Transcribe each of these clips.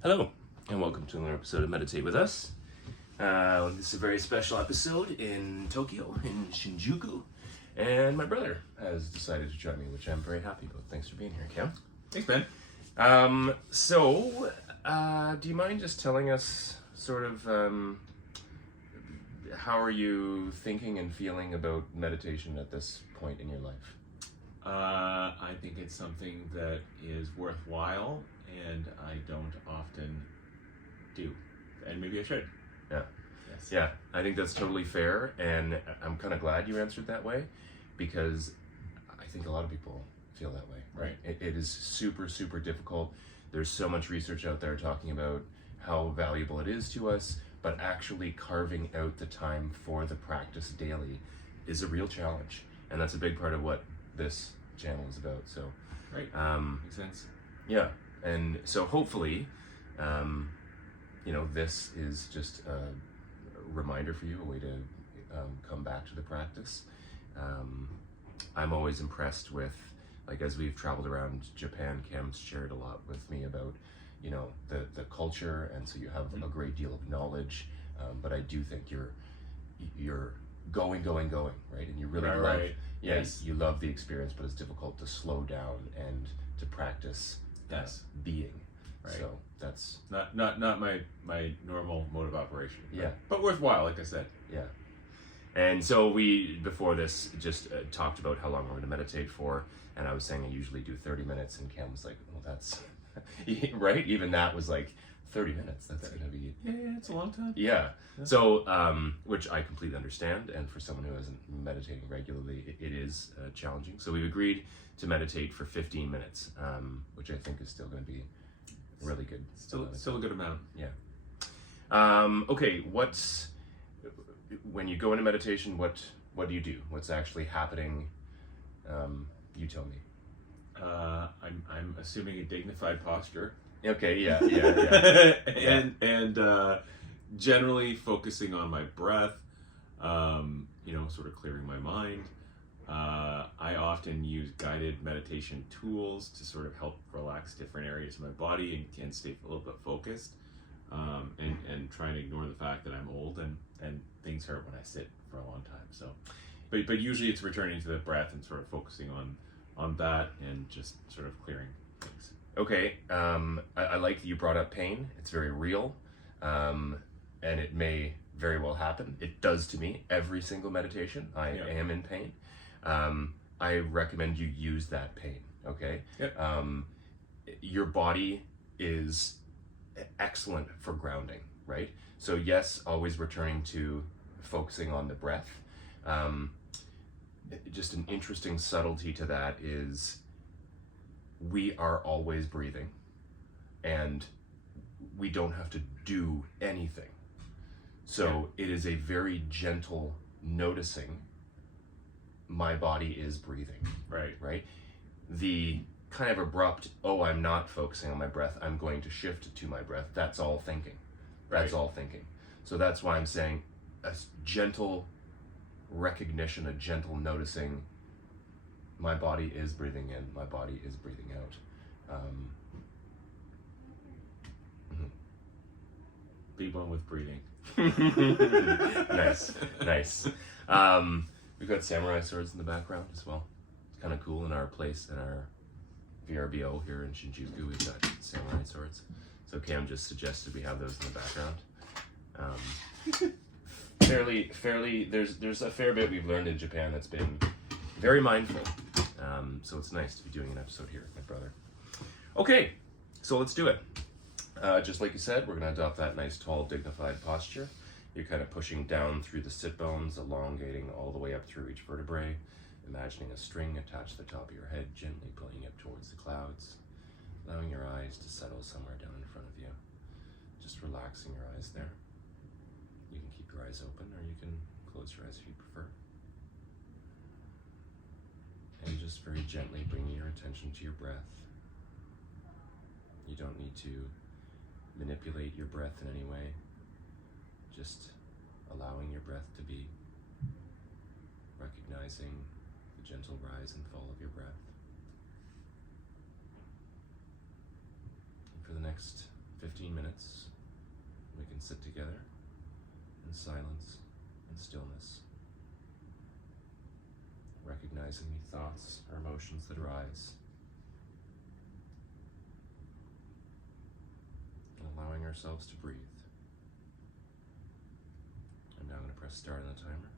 Hello, and welcome to another episode of Meditate with Us. This is a very special episode in Tokyo, in Shinjuku, and my brother has decided to join me, which I'm very happy about. Thanks for being here, Cam. Thanks, Ben. Do you mind just telling us sort of how are you thinking and feeling about meditation at this point in your life? I think it's something that is worthwhile, and I don't often do, and maybe I should. Yeah. Yes. Yeah, I think that's totally fair, and I'm kind of glad you answered that way, because I think a lot of people feel that way, right? It is super, super difficult. There's so much research out there talking about how valuable it is to us, but actually carving out the time for the practice daily is a real challenge, and that's a big part of what this channel is about. So, Right. Makes sense. yeah, and so hopefully, this is just a reminder for you, a way to come back to the practice. I'm always impressed with, like, as we've traveled around Japan, Cam's shared a lot with me about, the culture, and so you have a great deal of knowledge, but I do think you're going, right? And you really love, Right. yeah, Yes. you love the experience, but it's difficult to slow down and to practice Yes. being. Right. So that's, Not my normal mode of operation. Yeah. But worthwhile, like I said. yeah. And so we, before this, just talked about how long we're going to meditate for, and I was saying I usually do 30 minutes, and Cam was like, well, that's, right? Even that was like, 30 minutes, that's going to be... Yeah, it's a long time. Yeah. Yeah. So, which I completely understand, and for someone who isn't meditating regularly, it is challenging. So we've agreed to meditate for 15 minutes, which I think is still going to be really good. Still a good amount. Okay, when you go into meditation, what do you do? What's actually happening? You tell me. I'm assuming a dignified posture. Okay, yeah. and generally focusing on my breath, sort of clearing my mind. I often use guided meditation tools to sort of help relax different areas of my body and stay a little bit focused, and trying to ignore the fact that I'm old and things hurt when I sit for a long time. So, but usually it's returning to the breath and sort of focusing on that and just sort of clearing things. Okay, I like that you brought up pain. It's very real, and it may very well happen. It does to me every single meditation. I am in pain. I recommend you use that pain, okay? Yep. Your body is excellent for grounding, right? So yes, always returning to focusing on the breath. Just an interesting subtlety to that is we are always breathing, and we don't have to do anything. So it is a very gentle noticing my body is breathing. Right? The kind of abrupt, oh, I'm not focusing on my breath, I'm going to shift to my breath, that's all thinking. That's all thinking. So that's why I'm saying a gentle recognition, a gentle noticing, my body is breathing in, my body is breathing out. Be one with breathing. Nice. We've got samurai swords in the background as well. It's kind of cool. In our place, in our VRBO here in Shinjuku, we've got samurai swords. So Cam just suggested we have those in the background. Fairly. There's a fair bit we've learned in Japan that's been very mindful. So it's nice to be doing an episode here with my brother. Okay, so let's do it. Just like you said, we're going to adopt that nice, tall, dignified posture. You're kind of pushing down through the sit bones, elongating all the way up through each vertebrae, imagining a string attached to the top of your head, gently pulling you up towards the clouds, allowing your eyes to settle somewhere down in front of you. Just relaxing your eyes there. You can keep your eyes open, or you can close your eyes if you prefer. And just very gently bringing your attention to your breath. You don't need to manipulate your breath in any way. Just allowing your breath to be, recognizing the gentle rise and fall of your breath. And for the next 15 minutes, we can sit together in silence and stillness, recognizing the thoughts or emotions that arise, and allowing ourselves to breathe. I'm now going to press start on the timer.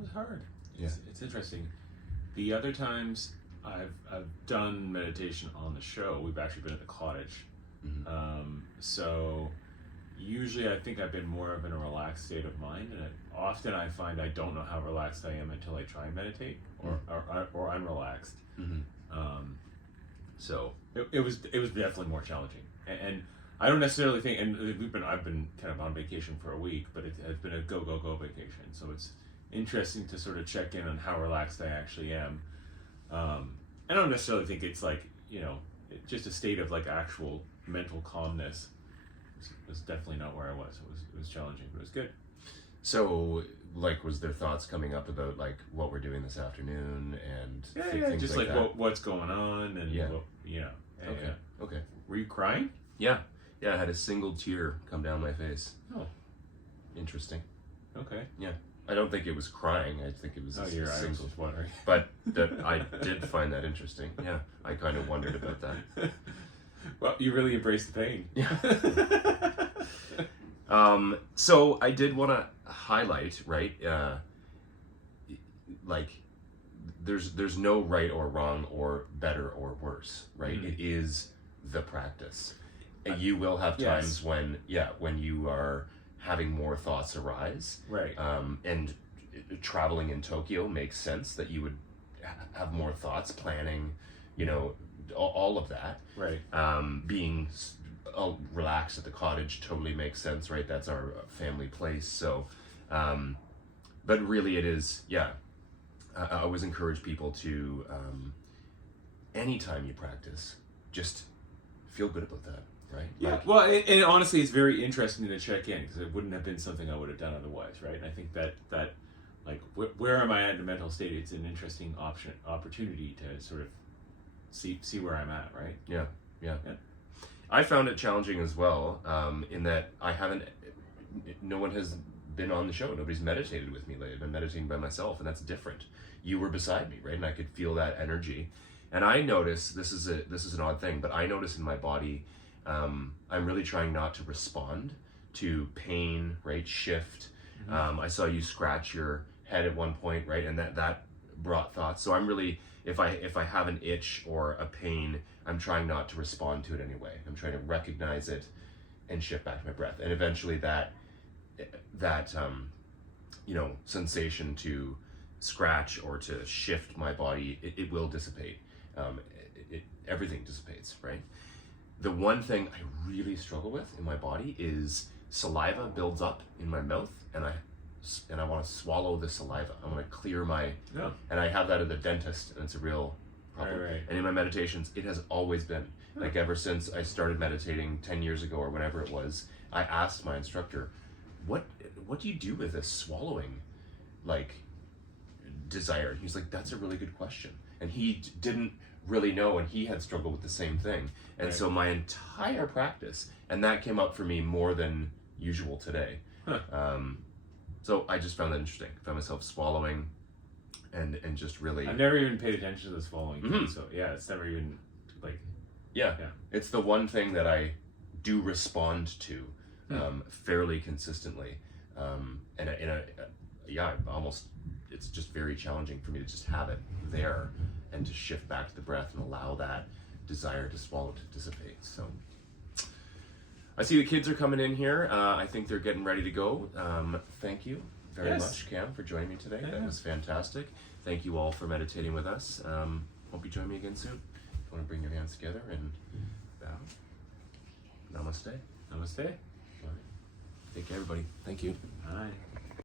was hard. Yeah. It's interesting. The other times I've done meditation on the show, we've actually been at the cottage. So usually I think I've been more of in a relaxed state of mind, and often I find I don't know how relaxed I am until I try and meditate, or I'm relaxed. So it was definitely more challenging, and I don't necessarily think, and I've been kind of on vacation for a week, but it has been a go vacation, so it's interesting to sort of check in on how relaxed I actually am. I don't necessarily think it's like, just a state of like actual mental calmness. It was definitely not where I was. It was challenging, but it was good. So, like, was there thoughts coming up about like what we're doing this afternoon and things just like like that? what's going on and Okay. Were you crying? Yeah. I had a single tear come down my face. Oh, Interesting. okay. Yeah. I don't think it was crying. I think it was Oh, a you're right. I was single. just wondering. But I did find that interesting. Yeah. I kind of wondered about that. Well, you really embraced the pain. Yeah. So I did want to highlight, right? Like, there's no right or wrong or better or worse, right? Mhm. It is the practice. And you will have times Yes. when you are having more thoughts arise, Right. and traveling in Tokyo makes sense that you would have more thoughts, planning, all of that. Right. Being relaxed at the cottage totally makes sense, right? That's our family place. So, but really it is, I always encourage people to, anytime you practice, just feel good about that, right? Yeah. Like, Well, and honestly, it's very interesting to check in because it wouldn't have been something I would have done otherwise, right? And I think that like where am I at in a mental state? It's an interesting opportunity to sort of see where I'm at, right? yeah. Yeah. I found it challenging as well, in that no one has been on the show. Nobody's meditated with me lately. I've been meditating by myself, and that's different. You were beside me, right? And I could feel that energy. And I notice, this is an odd thing, but I notice in my body, I'm really trying not to respond to pain, right? Shift. I saw you scratch your head at one point, right? And that brought thoughts. So I'm really, if I have an itch or a pain, I'm trying not to respond to it anyway. I'm trying to recognize it and shift back to my breath. And eventually that sensation to scratch or to shift my body, it will dissipate. Everything dissipates, right? The one thing I really struggle with in my body is saliva builds up in my mouth, and I want to swallow the saliva. I want to clear my, and I have that at the dentist, and it's a real problem. Right. And in my meditations, it has always been, like ever since I started meditating 10 years ago or whenever it was, I asked my instructor, what do you do with this swallowing, like, desire? He's like, that's a really good question. And he didn't really know, and he had struggled with the same thing. And Right. so my entire practice, and that came up for me more than usual today. So I just found that interesting. I found myself swallowing and just really... I've never even paid attention to the swallowing thing, Mhm. so yeah, it's never even like... Yeah. Yeah. It's the one thing that I do respond to fairly consistently. Almost, it's just very challenging for me to just have it there and to shift back to the breath and allow that desire to swallow to dissipate. So I see the kids are coming in here. I think they're getting ready to go. Thank you very Yes. much, Cam, for joining me today. That Yeah. was fantastic. Thank you all for meditating with us. Hope you join me again soon. If you want to bring your hands together and bow. Namaste. Namaste. All right. Take care, everybody. Thank you. Bye.